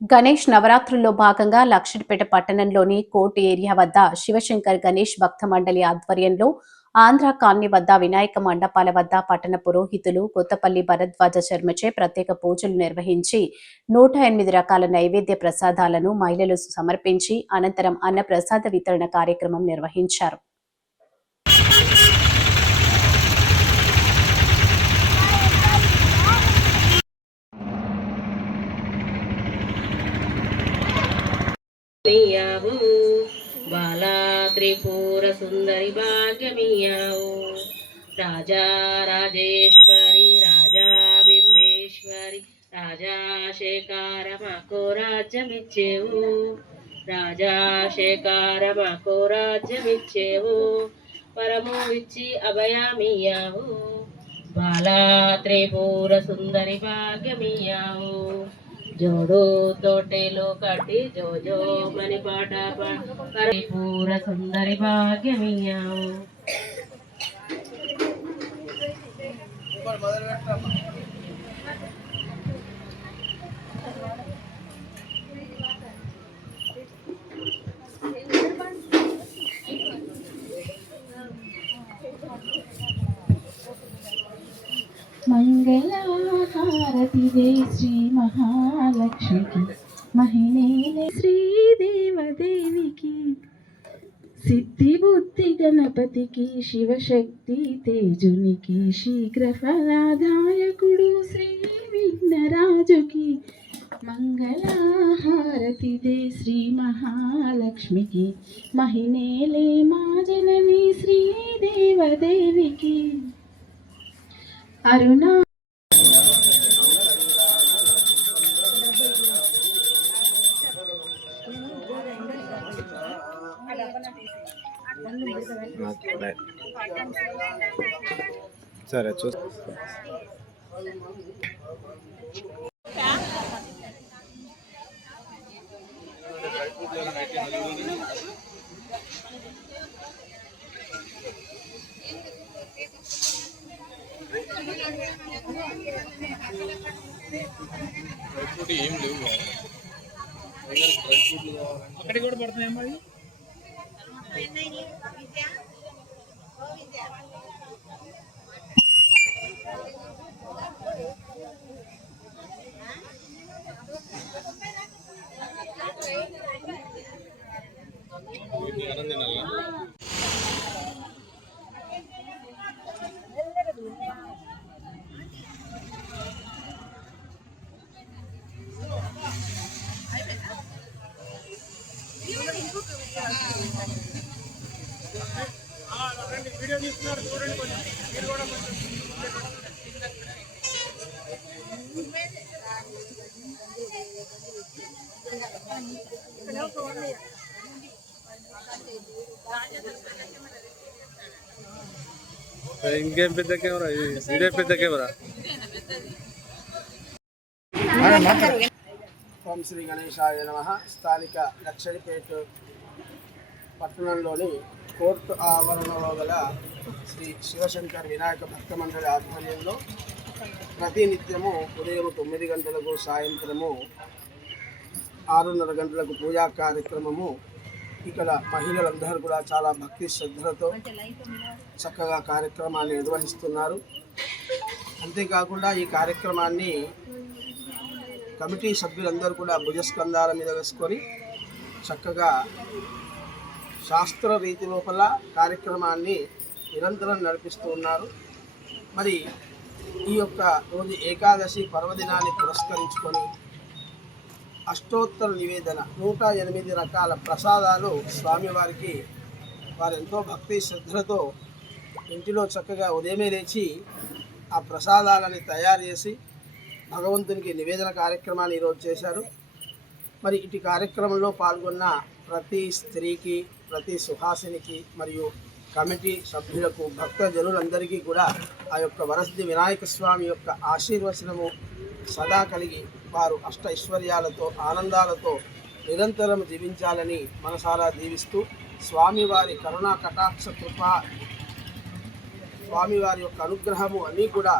గణేష్ నవరాత్రుల్లో భాగంగా లక్షడిపేట పట్టణంలోని కోర్టు ఏరియా వద్ద శివశంకర్ గణేష్ భక్త మండలి ఆధ్వర్యంలో ఆంధ్ర కాలనీ వద్ద వినాయక మండపాల వద్ద పట్టణ పురోహితులు కొత్తపల్లి భరద్వాజ శర్మచే ప్రత్యేక పూజలు నిర్వహించి నూట ఎనిమిది రకాల నైవేద్య ప్రసాదాలను మహిళలు సమర్పించి అనంతరం అన్న ప్రసాద వితరణ కార్యక్రమం నిర్వహించారు. నీయావు బాలా త్రిపుర సుందరి భాగ్యమియావు రాజా రాజేశ్వరి రాజా బింబేశ్వరి రాజా శేఖర మాకు రాజ్యమిచ్చేవు. రాజా శేఖర మాకు రాజ్యమిచ్చేవు. పరము ఇచ్చి అభయమియావు బాలా త్రిపుర సుందరి భాగ్యమియావు జోడో తోటేలో కట్టి జో జో మని పాట పాడి పూర సుందరి మంగళ మంగళహారతిదే శ్రీ మహాలక్ష్మికి. మహిళే శ్రీదేవదేవికి సిద్ధి బుద్ధి గణపతికి శివశక్తి తేజునికి శీఘ్ర ఫలాదాయకుడు శ్రీ విఘ్నరాజుకి. మంగళహారతిదే శ్రీ మహాలక్ష్మికి. మహిళేలే మా జనని శ్రీదేవదేవికి అరుణా సరే చూ ఏం లేవు అక్కడికి కూడా పడుతున్నాయమ్మా ಆನಂದಿನ ఇవి? వీటిని అన్నం తినాలా? ఇంకేం పెద్ద కెమెరా ఇది- పెద్ద కెమెరా ఓం శ్రీ గణేశాయ నమ స్థానిక లక్షడిపేట పట్టణంలోని కోర్టు ఆవరణలో గల శ్రీ శివశంకర్ వినాయక భక్త మండలి ఆధ్వర్యంలో ప్రతినిత్యము ఉదయం తొమ్మిది గంటలకు సాయంత్రము ఆరున్నర గంటలకు పూజా కార్యక్రమము. ఇక్కడ మహిళలందరూ కూడా చాలా భక్తి శ్రద్ధలతో చక్కగా కార్యక్రమాన్ని నిర్వహిస్తున్నారు. అంతేకాకుండా ఈ కార్యక్రమాన్ని కమిటీ సభ్యులందరూ కూడా భుజస్కంధాల మీద వేసుకొని చక్కగా శాస్త్ర రీతి లోపల కార్యక్రమాన్ని నిరంతరం నడిపిస్తూ ఉన్నారు. మరి ఈ యొక్క రోజు ఏకాదశి పర్వదినాన్ని పురస్కరించుకొని అష్టోత్తర నివేదన నూట ఎనిమిది రకాల ప్రసాదాలు స్వామివారికి వారు ఎంతో భక్తి శ్రద్ధలతో ఇంటిలో చక్కగా ఉదయమే లేచి ఆ ప్రసాదాలని తయారు చేసి భగవంతునికి నివేదన కార్యక్రమాన్ని ఈరోజు చేశారు. మరి ఇటు కార్యక్రమంలో పాల్గొన్న ప్రతి స్త్రీకి ప్రతి సుహాసినికి మరియు కమిటీ సభ్యులకు భక్త జనులందరికీ కూడా ఆ యొక్క వరసిద్ధి వినాయక స్వామి యొక్క ఆశీర్వచనము సదా కలిగి వారు అష్ట ఐశ్వర్యాలతో ఆనందాలతో నిరంతరం జీవించాలని మనసారా దీవిస్తూ స్వామివారి కరుణా కటాక్ష కృప స్వామివారి యొక్క అనుగ్రహము అన్నీ కూడా